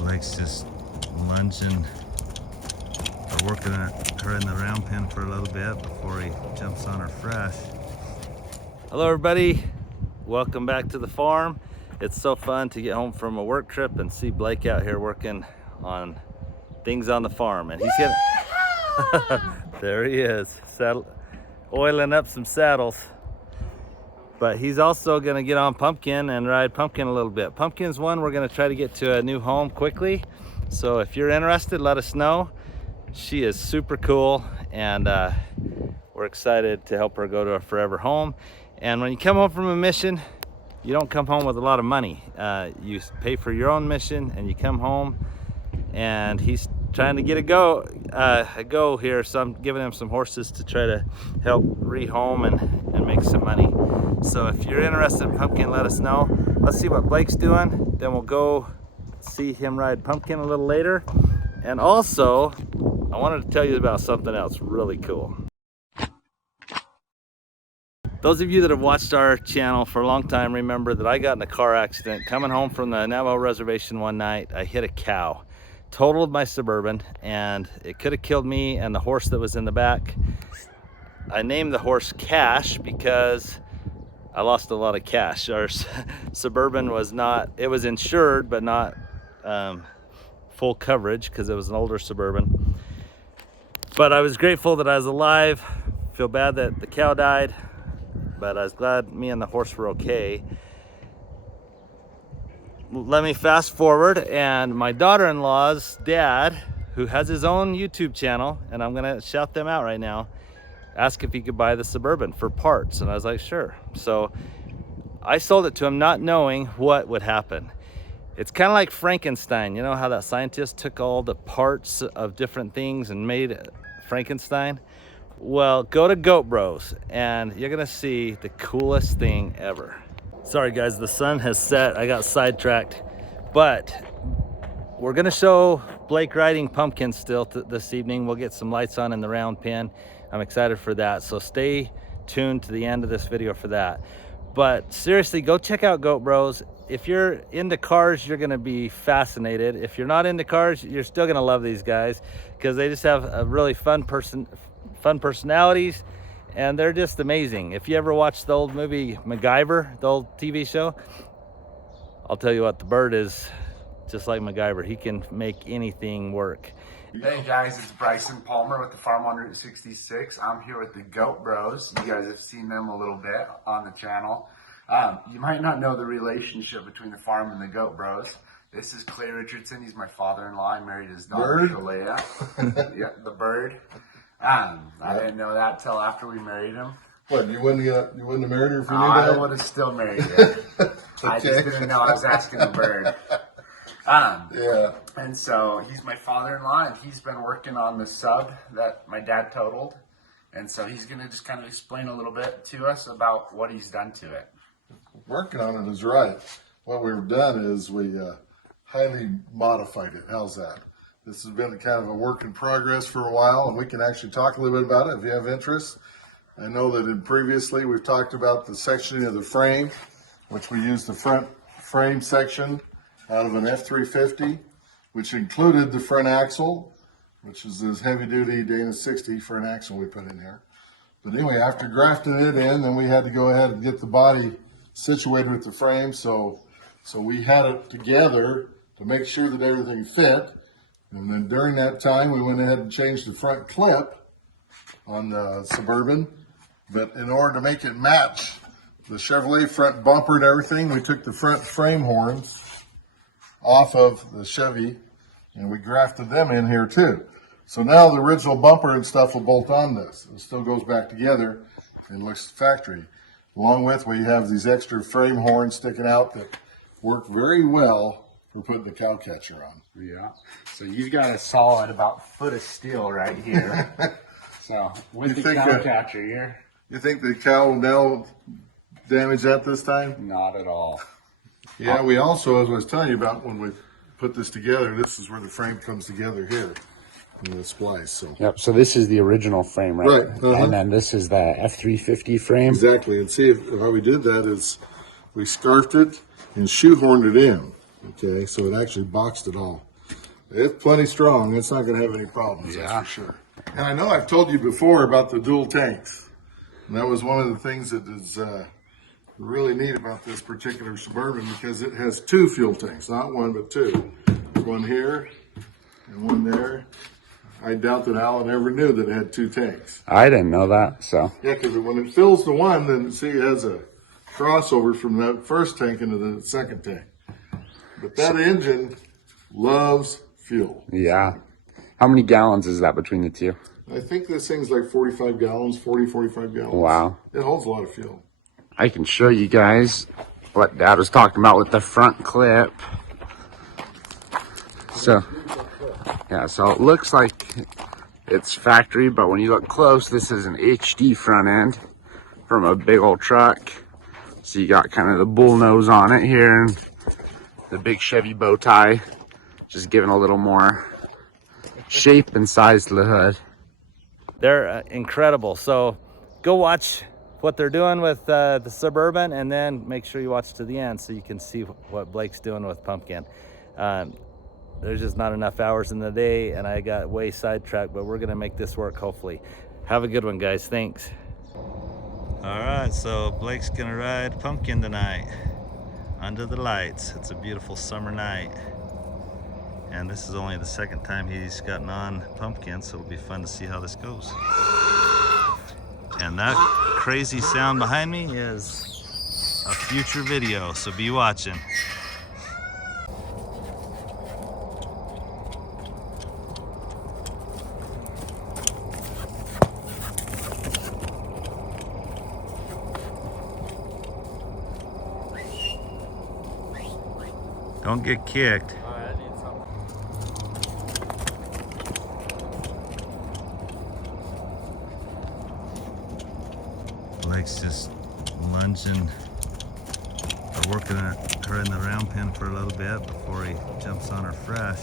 Blake's just lunging or working her in the round pen for a little bit before he jumps on her fresh. Hello everybody, welcome back to the farm. It's so fun to get home from a work trip and see Blake out here working on things on the farm. And he's getting there he is, oiling up some saddles. But he's also gonna get on Pumpkin and ride Pumpkin a little bit. Pumpkin's one we're gonna try to get to a new home quickly. So if you're interested, let us know. She is super cool, and we're excited to help her go to a forever home. And when you come home from a mission, you don't come home with a lot of money. You pay for your own mission and you come home, and he's trying to get a go here. So I'm giving him some horses to try to help rehome and make some money. So if you're interested in Pumpkin, let us know. Let's see what Blake's doing. Then we'll go see him ride Pumpkin a little later. And also, I wanted to tell you about something else really cool. Those of you that have watched our channel for a long time remember that I got in a car accident coming home from the Navajo reservation one night. I hit a cow, totaled my Suburban, and it could have killed me and the horse that was in the back. I named the horse Cash because I lost a lot of cash. Our Suburban was not, it was insured, but not full coverage because it was an older Suburban. But I was grateful that I was alive. Feel bad that the cow died, but I was glad me and the horse were okay. Let me fast forward, and my daughter-in-law's dad, who has his own YouTube channel, and I'm gonna shout them out right now, asked if he could buy the Suburban for parts, and I was like, sure. So I sold it to him not knowing what would happen. It's kind of like Frankenstein. You know how that scientist took all the parts of different things and made Frankenstein? Well, go to Goat Bros and you're gonna see the coolest thing ever. Sorry guys, the sun has set. I got sidetracked, but we're gonna show Blake riding Pumpkin still this evening. We'll get some lights on in the round pen. I'm excited for that, so stay tuned to the end of this video for that. But seriously, go check out Goat Bros. If you're into cars, you're gonna be fascinated. If you're not into cars, you're still gonna love these guys because they just have a really fun personalities, and they're just amazing. If you ever watched the old movie MacGyver, the old TV show, I'll tell you what, the bird is just like MacGyver. He can make anything work. Hey guys, it's Bryson Palmer with the Farm on Route 66. I'm here with the Goat Bros. You guys have seen them a little bit on the channel. You might not know the relationship between the farm and the Goat Bros. This is Clay Richardson. He's my father-in-law. I married his daughter, Shalea. Yeah, the bird. I didn't know that till after we married him. What, you wouldn't have married her if you knew that? I would have still married her. Okay. I just didn't know I was asking the bird. Yeah. And so he's my father-in-law, and he's been working on the sub that my dad totaled. And so he's going to just kind of explain a little bit to us about what he's done to it. Working on it is right. What we've done is we highly modified it. How's that? This has been kind of a work in progress for a while, and we can actually talk a little bit about it if you have interest. I know that previously we've talked about the sectioning of the frame, which we used the front frame section out of an F350, which included the front axle, which is this heavy-duty Dana 60 front axle we put in here. But anyway, after grafting it in, then we had to go ahead and get the body situated with the frame. So we had it together to make sure that everything fit. And then during that time, we went ahead and changed the front clip on the Suburban. But in order to make it match the Chevrolet front bumper and everything, we took the front frame horns off of the Chevy and we grafted them in here too. So now the original bumper and stuff will bolt on this. It still goes back together and looks factory. Along with, we have these extra frame horns sticking out that work very well for putting the cow catcher on. Yeah. So you've got a solid about foot of steel right here. So with the cow catcher here. You think the cow will now damage that this time? Not at all. Yeah, we also, as I was telling you about when we put this together, this is where the frame comes together here in the splice. So. Yep, so this is the original frame, right? Right. And then this is the F350 frame. Exactly, and see how we did that is we scarfed it and shoehorned it in, okay? So it actually boxed it all It's plenty strong. It's not going to have any problems, Yeah. that's for sure. And I know I've told you before about the dual tanks. And that was one of the things that is really neat about this particular Suburban, because it has 2 fuel tanks, not 1, but 2. One here and one there. I doubt that Alan ever knew that it had 2 tanks. I didn't know that, so. Yeah, because when it fills the one, then see it has a crossover from that first tank into the second tank. But that engine loves fuel. Yeah. How many gallons is that between the two? I think this thing's like 45 gallons, 45 gallons. Wow. It holds a lot of fuel. I can show you guys what Dad was talking about with the front clip. So, yeah, so it looks like it's factory, but when you look close, this is an HD front end from a big old truck. So you got kind of the bull nose on it here and the big Chevy bow tie, just giving a little more shape and size to the hood. They're incredible. So go watch what they're doing with the Suburban, and then make sure you watch to the end so you can see what Blake's doing with Pumpkin. There's just not enough hours in the day, and I got way sidetracked, but we're gonna make this work, hopefully. Have a good one, guys. Thanks. All right, so Blake's gonna ride Pumpkin tonight under the lights. It's a beautiful summer night, and this is only the second time he's gotten on Pumpkin, so it'll be fun to see how this goes. And that crazy sound behind me is a future video, so be watching. Don't get kicked. Alright, I need something. Blake's just lunging or working her in the round pen for a little bit before he jumps on her fresh.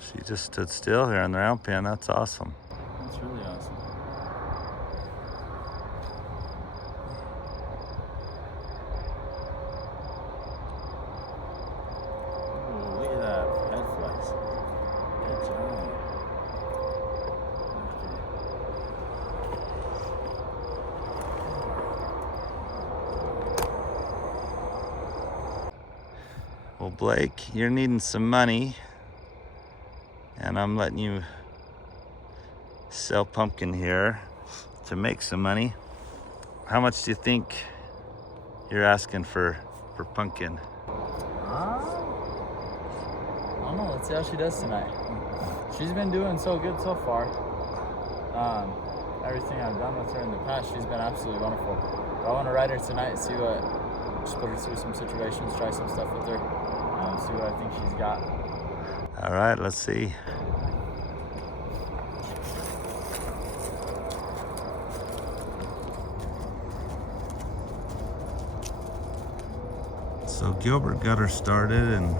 She just stood still here in the round pen. That's awesome. That's really awesome. Ooh, look at that head flex. Good job. Well, Blake, you're needing some money, and I'm letting you sell Pumpkin here to make some money. How much do you think you're asking for Pumpkin? I don't know. Let's see how she does tonight. She's been doing so good so far. Everything I've done with her in the past, she's been absolutely wonderful. I want to ride her tonight, see what, just put her through some situations, try some stuff with her, see what I think she's got. All right, let's see. So Gilbert got her started, and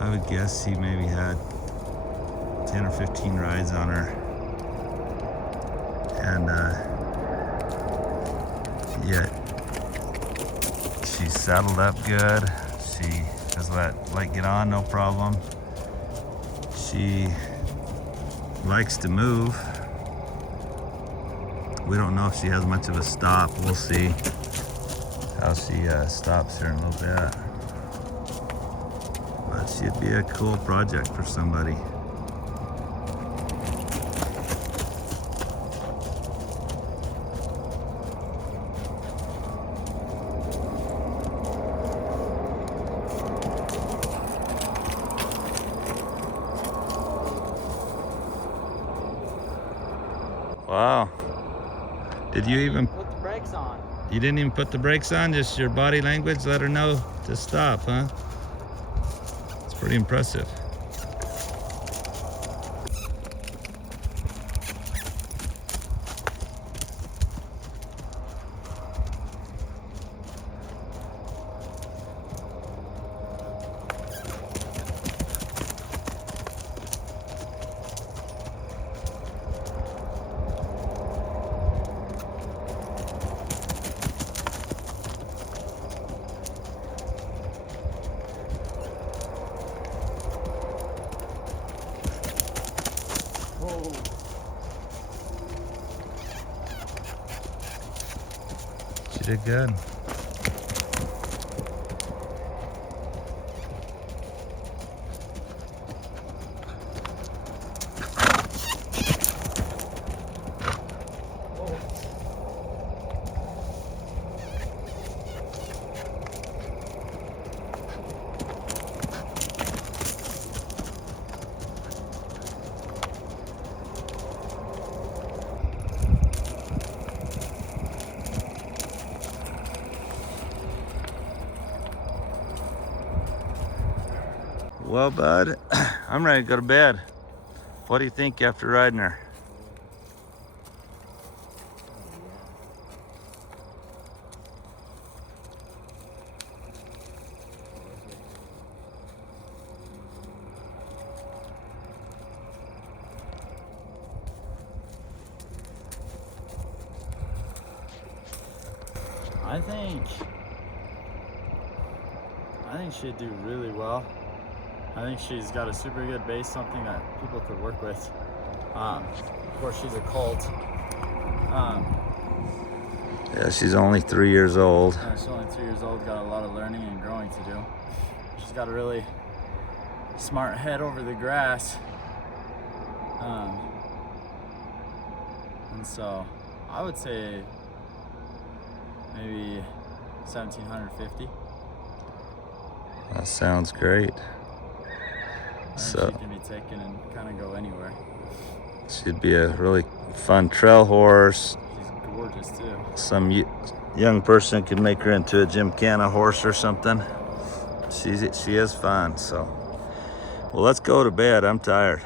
I would guess he maybe had 10 or 15 rides on her. And yet she's saddled up good. She has let light get on, no problem. She likes to move. We don't know if she has much of a stop. We'll see how she stops here in a little bit. But she'd be a cool project for somebody. Wow. Did you even Put the brakes on. You didn't even put the brakes on, just your body language let her know to stop, huh? It's pretty impressive. did good. Well, bud, I'm ready to go to bed. What do you think after riding her? I think she'd do really well. I think she's got a super good base, something that people could work with. Of course, she's a colt. Yeah, she's only 3 years old. She's only 3 years old, got a lot of learning and growing to do. She's got a really smart head over the grass. And so I would say maybe 1,750. That sounds great. So she can be taken and kind of go anywhere. She'd be a really fun trail horse. She's gorgeous too. Some young person could make her into a gymkhana horse or something. She is fun. So, well, let's go to bed. I'm tired.